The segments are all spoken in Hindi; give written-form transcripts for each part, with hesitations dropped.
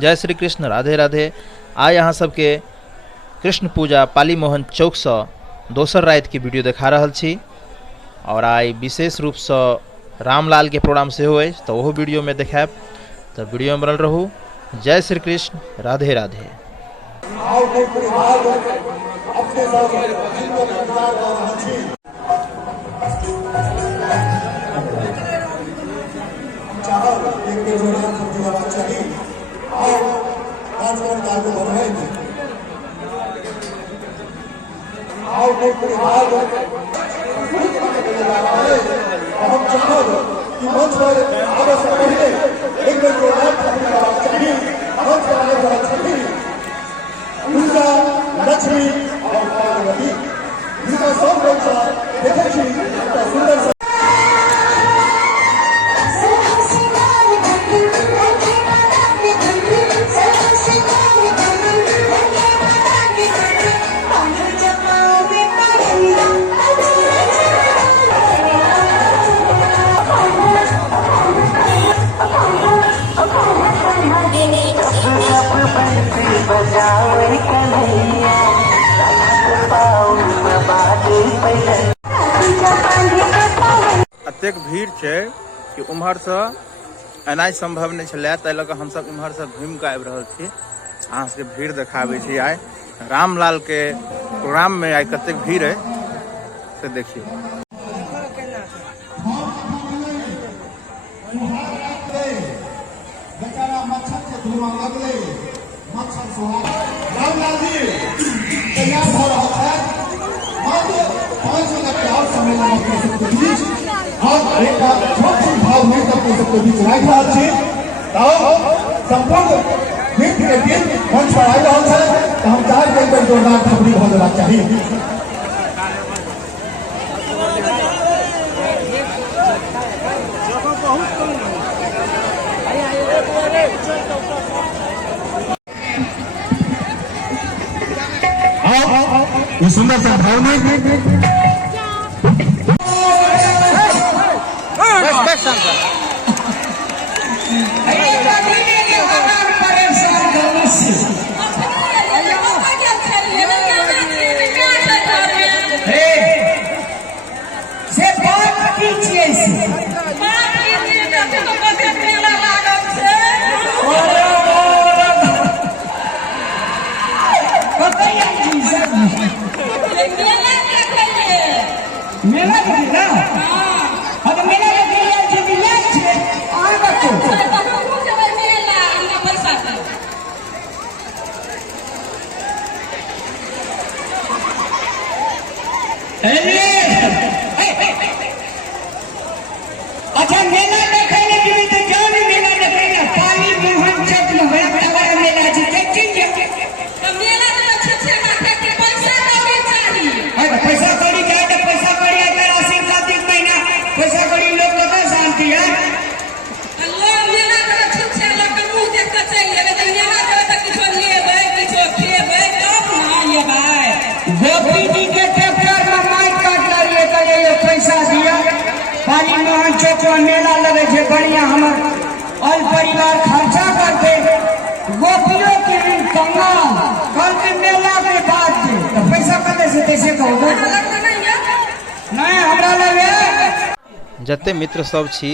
जय श्री कृष्ण, राधे राधे। आइ अहाँ सबके कृष्ण पूजा पाली मोहन चौक से दोसर रात की वीडियो देखा रहल छी और आई विशेष रूप से रामलाल के प्रोग्राम से हो तो वो वीडियो में देखाब, तो वीडियो में बनल रहू। जय श्री कृष्ण, राधे राधे। लक्ष्मी और पार्वती जिसका सब सुंदर अतेक भीड़ है कि उम्हर से एनाइ संभव नहीं छलै, ताहि लऽ कऽ हमसब इम्हर से घूम के आबि रहल छी। अहाँ सबके भीड़ देखाबै छी। आइ रामलाल के प्रोग्राम में आइ कतेक भीड़ है से देखिए। संपूर्ण मंच पर आबि रहल है तो हम चाहब कि जोरदार थपड़ी भऽ जेबाक चाही। ये सुंदर सा भावना अच्छा मेला देखे तो जान मेला देखे पाली मोहन चौक में बड़ा बड़ा मेला जी तो मेला तो अच्छे पैसा कौड़ी चाहिए। पैसा कौड़ी क्या है? पैसा कौड़ी अगर आशीर्वाद दिन महीना पैसा कौड़ी लोग को तो शांति है। लोग मेला तो अच्छे लोग का मुंह देख के चाहिए, लेकिन मेला तो किछो लेबे किछो खेबे तब ना ये भाई। गोपी जी के ट्रैक्टर में माइक काट लिए तो ये पैसा दिया। पाली मोहन चौक में मेला लगे थे बढ़िया, हमर ऑल परिवार खर्चा करते गोपियों के कमाल कल के मेला के बाद तो पैसा कते से कैसे कहोगे नहीं हमरा लगे। जते मित्र सब छी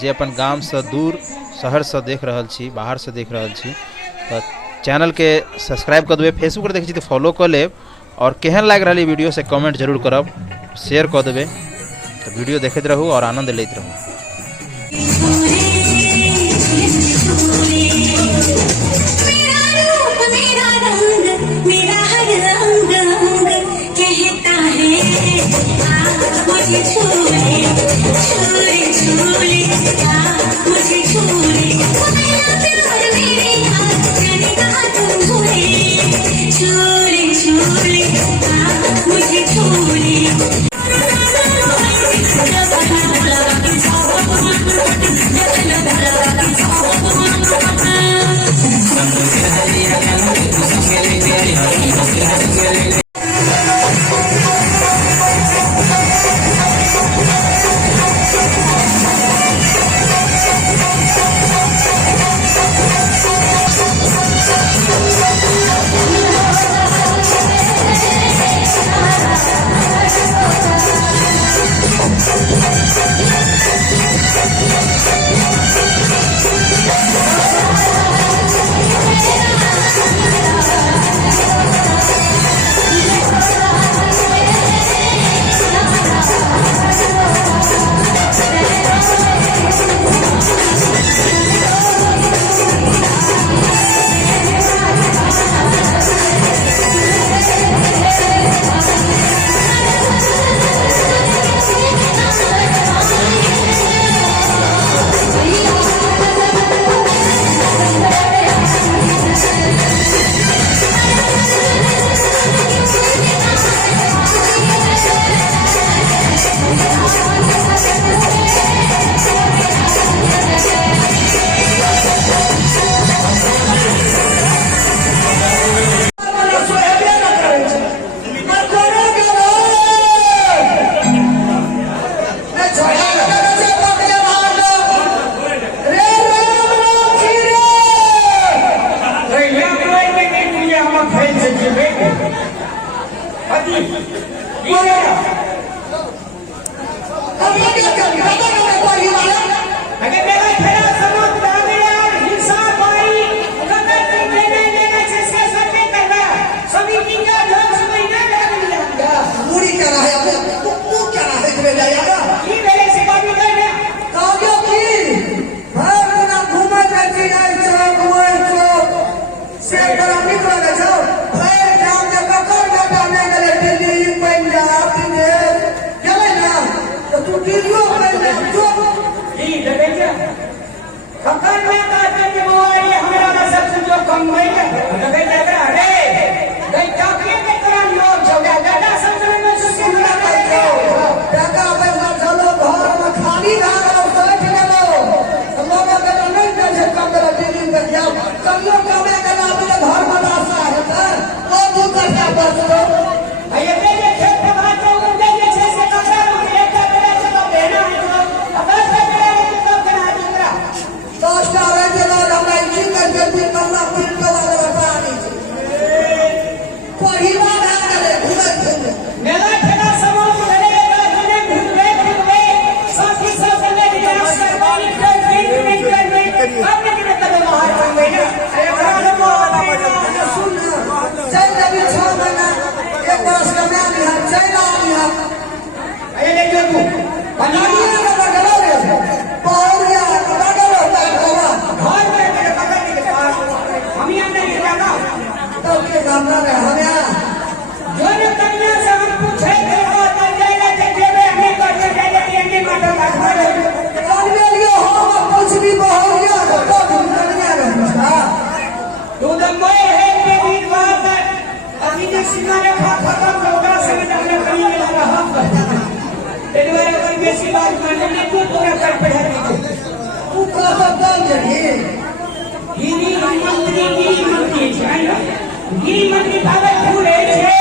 जे अपन गाम से दूर शहर से देख रहल छी, बाहर से देख रहल छी, तो चैनल के सब्सक्राइब कर देबे। फेसबुक पर देखे छी तो फॉलो कर लेब और केहन लाग रही वीडियो से कमेंट जरूर करब, शेयर कर देबे। तो वीडियो देखते रहू और आनंद लेते रहू। बम्बई में गई लगा अरे गई टाके के तरह लोग हो गया दादा समझ में सिमला कर दो टाका पैसा चलो घर में खाली रह और बैठ गेलो लोगों के नहीं दे से कम कर दिल्ली कर जाओ कमियो कमे के नाम में घर में रास्ता है वो दू करता बस लो ये ये खेत के बाहर तो उनके ये छे से कपड़ा एक का तरह से तो देना है तो अब 10 का तरह है तो करा दूंगा 10 का रह गेलो हमरा इसी कर जल्दी करना फिर तो वाला बता नहीं कोई बात ना करे घुमर घुमर मेला ठेला समूह घरे घरे घूमे साथी सब संगे विकास करवानी कर अब लेकिन तब बाहर बन गई ना अरे बड़ा सुन चल अभी 6 महीना एक बरस का मैं नहीं है चल नहीं है अरे ले जो तू बनानी है ना गला रे पावर या लगा लो बाबा घर में मेरे पकड़ के पास हम यहां नहीं जाना तो के गामना में हमें जो ने कन्या से हम पूछे थे वो कर जाएगा कि जेबे हमें कर जाएगा कि ये माता का घर चल लियो हम कुछ भी बहरिया तो दुनिया में हां तू तो मैं है के बीच बात है अभी जो सीमा रेखा खत्म होगा समय हमने कहीं नहीं लगा हम डेलीवरी अगर बेसी बात करने में तू पूरा कर पैसा दीजिए तू का बदल जही गिरी मंत्री है ना गिरी मंत्री बाबा फूले छे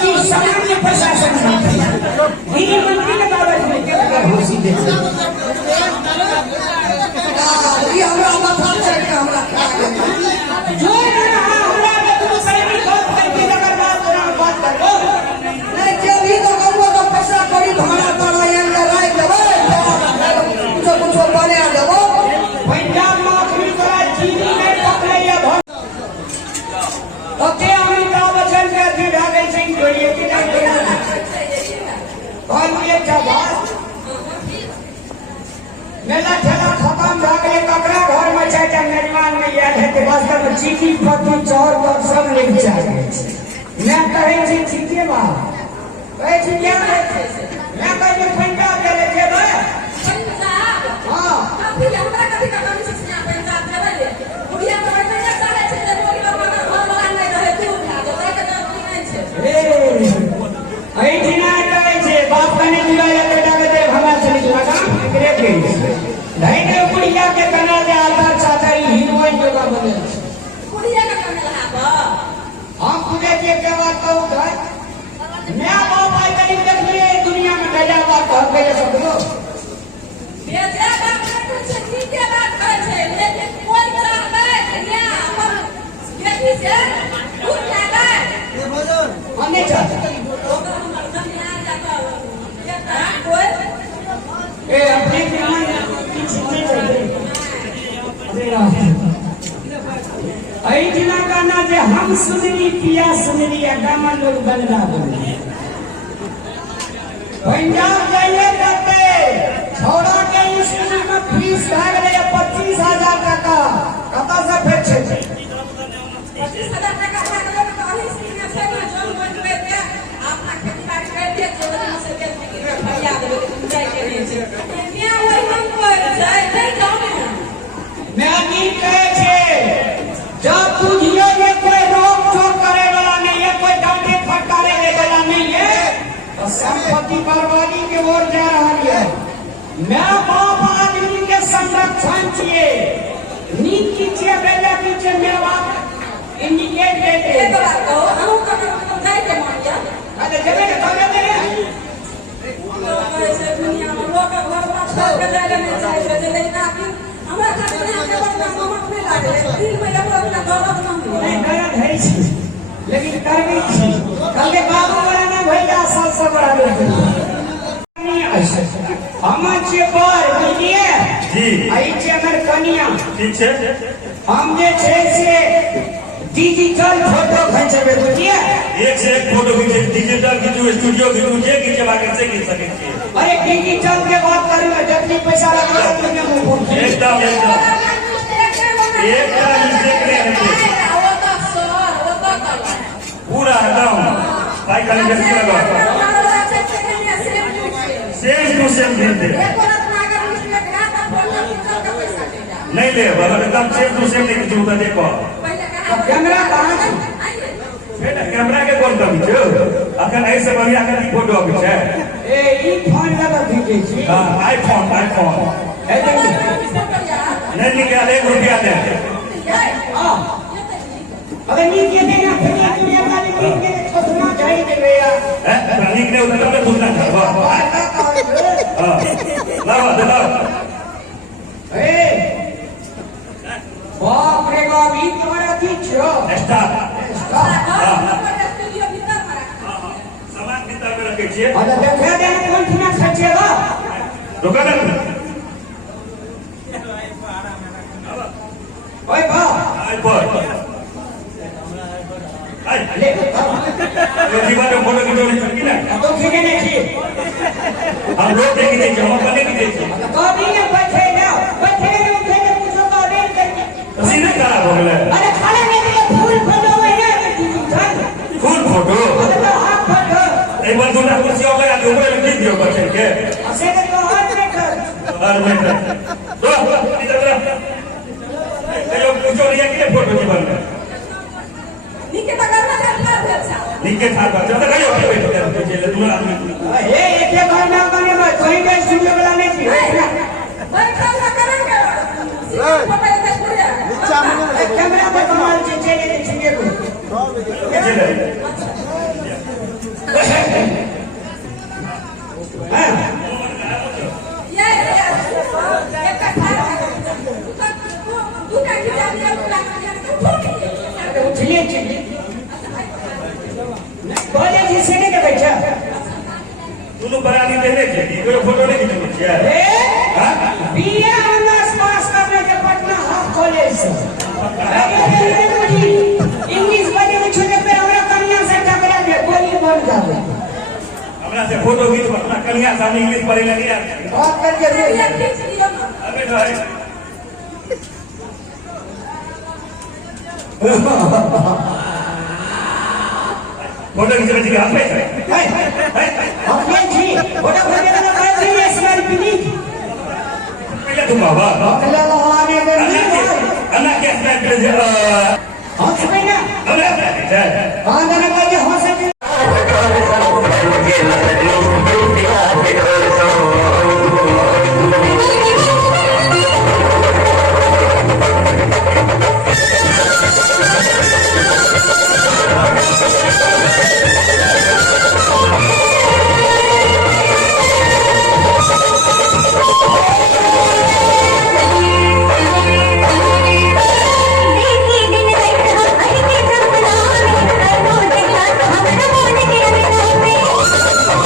कि सामान्य प्रशासन गिरी मंत्री ने बाबा फूले के अगर होसी दे ये हमरा माथा चढ़ के हमरा खा गया जो ना हमरा के तुम सही बात करके अगर बात करो नहीं के भी तो कबो तो पैसा करी भाड़ा पड़ा ये लड़ाई देबे कुछ बने आ देबो पंजाब नौकरी करा चीनी में पकड़े या ओके अमिताभ बच्चन के अथी ढाके सिंह जोड़िए कि नहीं और ये क्या बात मेला ठेला खत्म भ गए ककरा घर में चाचा मेजबान में याद है कि वास्तव में चीनी पत्ती चौर पर सब लेके जा गए मैं कहे छी ठीके बात कहे छी क्या मैं कहे पंजाब के लेके बे हां अभी हमरा कभी का कमी से यहाँ पे इंतजार कर रहे बुढ़िया तो बैठे हैं साढ़े 6 बजे बोली बाबा का घर वाला नहीं रहे तू उठा दे भाई का नहीं छे ए आई दिना कहे छे बाप कने बुलाया बेटा के देव हमरा से लगा एकरे के नहीं के बुढ़िया के कना दे आधार चाचाई हीरोइन जोगा बने बुढ़िया का करने लगा बा हम पूरे के बात कहूं भाई मैं बाप आई कहीं देख लिए दुनिया में गया बात कह के सब लोग बेजा बात करे छे ठीक के बात करे छे लेकिन कोई काम नहीं दुनिया अपन बेटी से दूर जागा हमने चाहता ओकर हमर दुनिया जाता ये करा कोई ए अपने ध्यान पीछे नहीं चलते अरे आई दिना गाना जे हम सुनली पिया सुनली गामा लोग बनना बोले पंजाब जाइए जाते छोड़ा के स्कूल में फीस भाग रहे 25,000 टका कता से फेर छे 25,000 टका भाग ले तो अभी सीने से ना जोन बन पे के अपना खेती बाड़ी कर दिए जो दिन से के भैया दे जाए के नहीं छे दुनिया वही हम कर जाए नहीं जाने मैं नहीं कहे छे जब बुझियो ये कोई रोक टोक करे वाला नहीं है कोई डांटे फटकारे वाला नहीं है तो संपत्ति बर्बादी के ओर जा रहा है मैं बाप आदमी के संरक्षण चाहिए नींद कीजिए बेटा कीजिए मेरा बाप इंडिकेट देते ये तो बात कहो हम कभी नहीं के मान गया अरे जबे के कमे दे ऐसे दुनिया में लोग घर में छोड़ के जाने में चाहिए लेकिन आखिर हमरा खातिर के बड़ा नमक में लागे दिल में एगो अपना दर्द न हो नहीं गलत है छी लेकिन करबी छी कल के बाबू वाला ना भैया साल से बड़ा नहीं ऐसे हम छे पर बुझिए जी आई छे हमर कनिया ठीक है हम जे छे से डिजिटल फोटो खींचबे बुझिए एक से एक फोटो खींचे डिजिटल की जो स्टूडियो की जे खींचे बाकी से खींच सके छी अरे डिजिटल के बात करू ना जितनी पैसा लगा तुमने मुंह बोल एकदम मिस्टेक नहीं है वो तो सर वो तो पूरा एकदम भाई खाली जैसे लगा सेम टू सेम देते नहीं ले बगल एकदम सेम टू सेम नहीं खींचू तो देखो पहले कैमरा कहाँ छै बेटा कैमरा के कोन कमी छै अखन ऐसे बढ़िया कथी फोटो अबै छै ए ई फोन लगा खींचे छी हां आईफोन ए देखी नहीं निकाल 1 रुपया दे हां अगर नी के देना फिर दुनिया का नी के छोड़ना चाहिए के भैया रानी ने उधर में सुनना था हां लावा दे ए बाप रे बाप ई तुम्हारा की छो स्टार्ट स्टूडियो भीतर में रखा सामान भीतर में रखे छिए अच्छा देखा दे कौन थी ना सचेगा रुका ना ओए बा आईफोन ले ये जीवन में फोटो की जोड़ी चुकी ना तो खींचे नहीं छी हम लोग देखी नहीं हम बने की देखी तो भी ने बैठे ना बैठे ने उठे के पूछो तो अबे करके सीधे खराब हो गया अरे खाना में तो फूल फोटो है ना फुल फोटो अरे तो हाथ फोटो एक बार दूसरा कुर्सी हो गया तो ऊपर लिख दियो बच्चे के ऐसे तो हाथ में कर और मैं तो इधर ये लोग पूछो रिया के फोटो जीवन में नीचे बगल में चलता है अच्छा नीचे था बच्चा तो कहीं और बैठ गया तो चले दूर आदमी ए एक बार ना बने मैं कोई का स्टूडियो वाला नहीं थी बैठा हुआ करेंगे फोटो लेते पूरे कैमरा पे कमाल से चले छिए को चले ये एक का खाना तू का खिला दिया पूरा खिला तो फूट गया उठिए छिए बोले जी से के बैठा तू बरानी देने के कोई फोटो नहीं खींच है ए बीए ऑनर्स पास करने के पटना हाफ कॉलेज से इंग्लिश बजे में छोटे पे हमरा कन्या से टकरा दे गोली बन जावे हमरा से फोटो खींच अपना कन्या सामने इंग्लिश पढ़े लगे यार बात करके दे ये खींच लियो ना अबे भाई फोटो खींच रहे हाथ में हम ये थी बड़ा बड़े वाला कर दी स्मेल पीनी पहले तुम बाबा अगला लहाने दे अन्ना के स्नैप पे हम से ना अबे हां ना लगे हो सके देखी दिन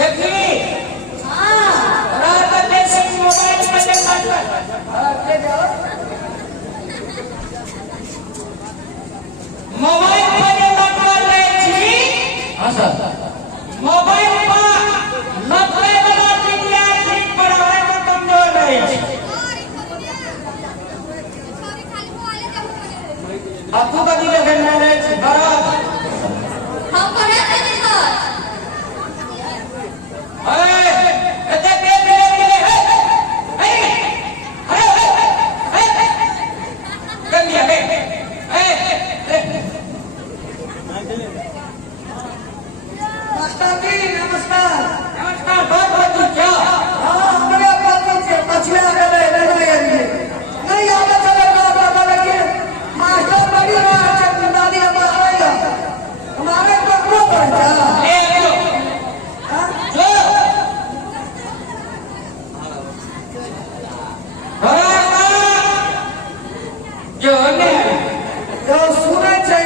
देखिए रात में से मोबाइल में ले जाओ मोबाइल पर मतलब ले जी हां सर मोबाइल पर मतलब वाला विद्यार्थी पढ़ाई में कमजोर रहे छी आपको कभी देखना रहे छी बराबर हम पढ़ाते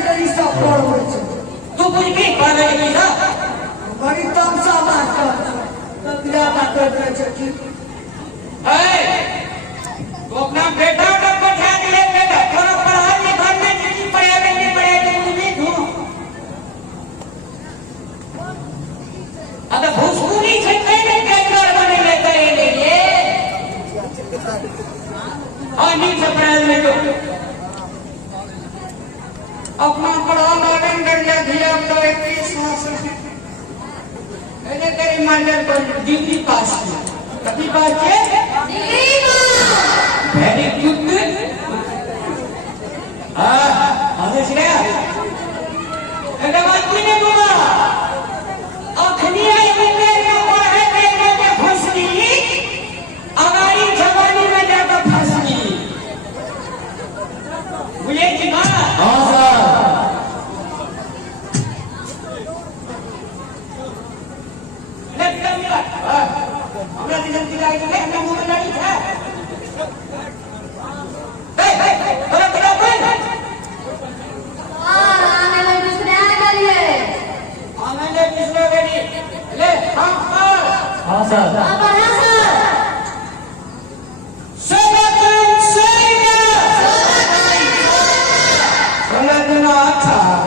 नहीं सर तू कुछ भी पढ़ने की ना बड़ी तमसा मास्टर दिया बात करते छी तो अपना बेटा का पढ़ा दिए बेटा थोड़ा पढ़ा लिखा में नहीं पढ़ेगा नहीं पढ़ेगा नहीं दूं अब भोजपुरी क्षेत्र में कैरियर बने लेते हैं ये और नहीं सरप्राइज में जो अपना पढ़ा मॉडर्न कर लिया दिया तो 21 मास मैंने तेरी मांडर पर डिग्री पास की कभी पास किए वेरी गुड हमें सिखाया ऐसा बात कोई नहीं बोला अखनी आई मुझे क्या पढ़ा है मैं फंस गई अगाड़ी जवानी में जाकर फंस गई मुझे जिना हमरा दिल की गाड़ी है हम मुंह में लड़ी है अरे बड़ा बन आने ले दूसरे आ गए ले हम हां सर बढ़ा सर सबकन सैया सबकन अच्छा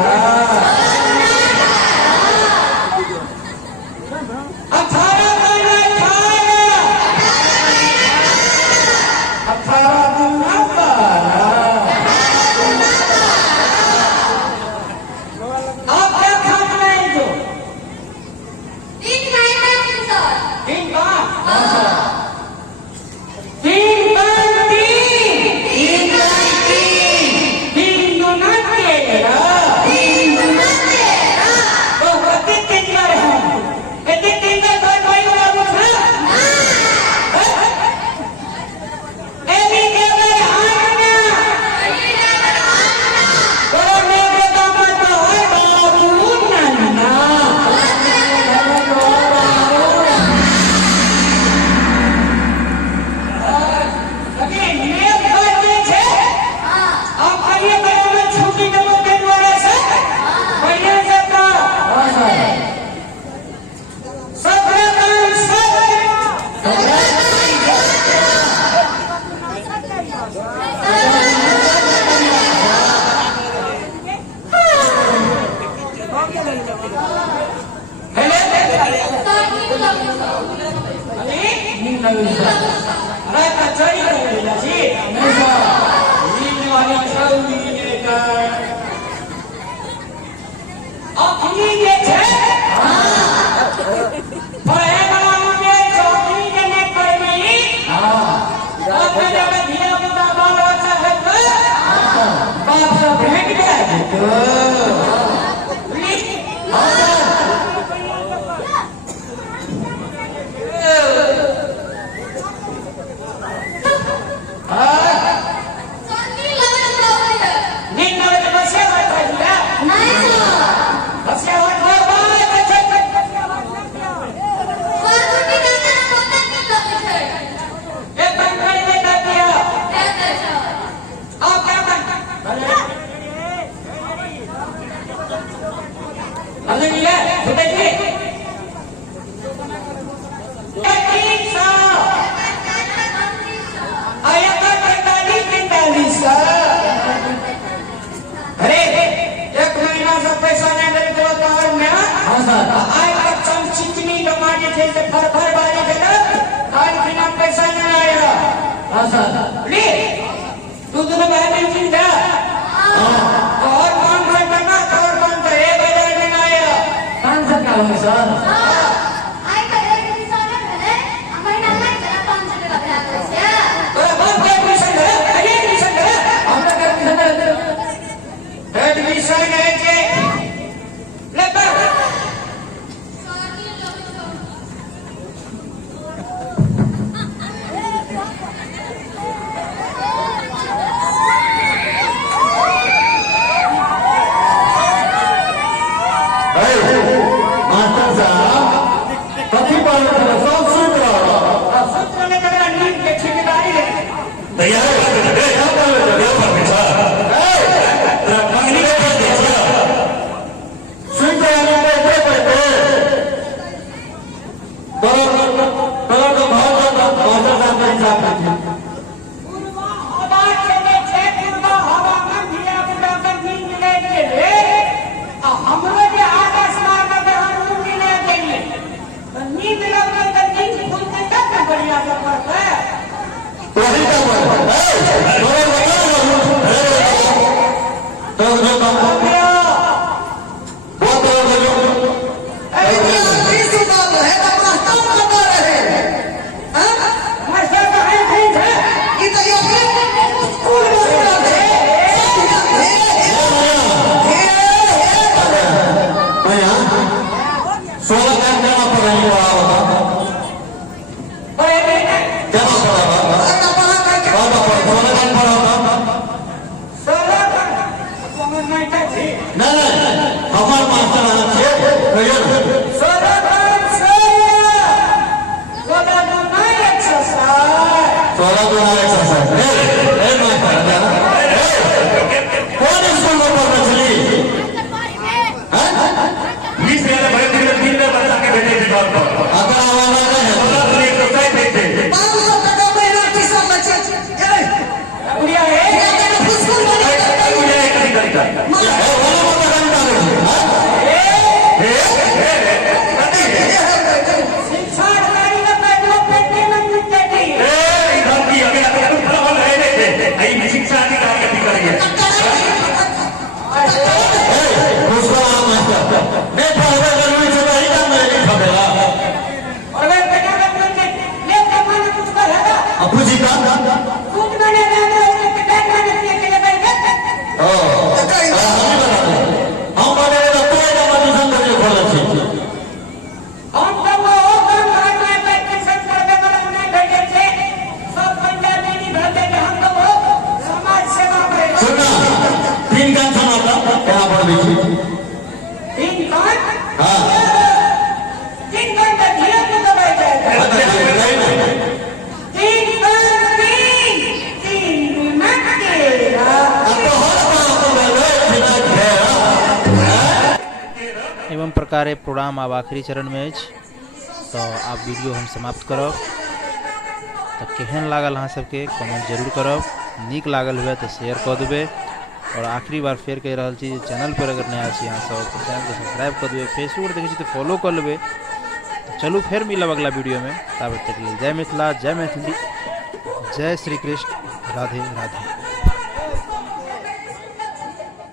छै से फरफर बाजे छै ना कान बिना पैसा नहीं आएगा हां सर ले तू दोनों भाई मिल चिंता और कौन सा करना और कौन सा 1000 में आएगा कौन सा काम है सर आई तो एक दिवस ने भने महिना में 500 टका भेट छै तो बहुत एडमिशन है एडमिशन है हमरा एडमिशन है जे ले पर मास्टर साहब कथी पर सब सुन रहा सूत्र में तेरा नींद के ठेकेदारी ले तैयार कर दे क्या कर दे पर बेटा तेरा पानी ले दे सुन के आने पे पे तो भाव मास्टर साहब का हिसाब कीजिए पूर्वा हवा चले छे पूर्वा हवा में दिया बुदा कर नींद ले के ले आ हमरो जे आकाशमान में हम नींद ले के लिए तो नींद लगे तो नींद खुलते तब ना बढ़िया से पड़ता है वही का बोल तो जो काम हो गया वो तो जो तीसरी बात है तो मास्टर बता रहे हैं मास्टर तो है ठीक है कि तो ये स्कूल में सुना है भैया 16 का जमा पढ़ाई हुआ होगा ओए बेटा जमा पढ़ा होगा और 16 का पढ़ा होगा सोलह का समझ नहीं था जी नहीं हमार मास्टर आना चाहिए भैया सोलह का सोलह का नहीं एक्सरसाइज 16 को ना एक्सरसाइज ए मास्टर जाना कौन स्कूल में पढ़ना चली हैं 20 में भाई 3 में बच्चा के बेटे की बात पर अगर आवाज आ है 16 तो एक्सरसाइज देते 500 टका महीना किसा बचे बढ़िया है स्कूल में मुझे एक तरीका है वाला मत करना शिक्षा अधिकारी का पैसा पेटे में मिल जाती है इधर की अभी खड़ा हो रहे थे आई शिक्षा अधिकारी का करेंगे उसका मास्टर मैं पढ़ाई करने से नहीं काम नहीं खबेला और वे बेटा का बोलते ले कमाना कुछ करेगा अब पूछी का कुछ मैंने रहना है उसके बैठ मैंने के लिए बैठे हम बने तो कोई ना ट्यूशन करके खोले थी हम तो वो काम करना है पेंशन करने वाला नहीं बैठे थे सब पंजाबी नहीं भरते थे हम तो वो समाज सेवा करेगा सुनना 3 गान सुनाता यहाँ पर देखिए तीन कौन हाँ तीन कौन का धीरे से दबाई जाएगा तीन कौन तीन मिनट तेरा एवं प्रकार प्रोग्राम आब आखिरी चरण में अछि तो आब वीडियो हम समाप्त करब तो केहन लागल अहाँ सबके कमेंट जरूर करब नीक लागल हुए तो शेयर कऽ देबै और आखिरी बार फेर कहि रहल छी चैनल पर अगर नया छी अहाँ सब तो चैनल को सब्सक्राइब कऽ देबै फेसबुक पर देखै छी तो फॉलो कऽ लेबै चलू फेर मिलब अगला वीडियो में तब तक के लिए जय मिथिला जय मैथिली जय श्री कृष्ण राधे राधे।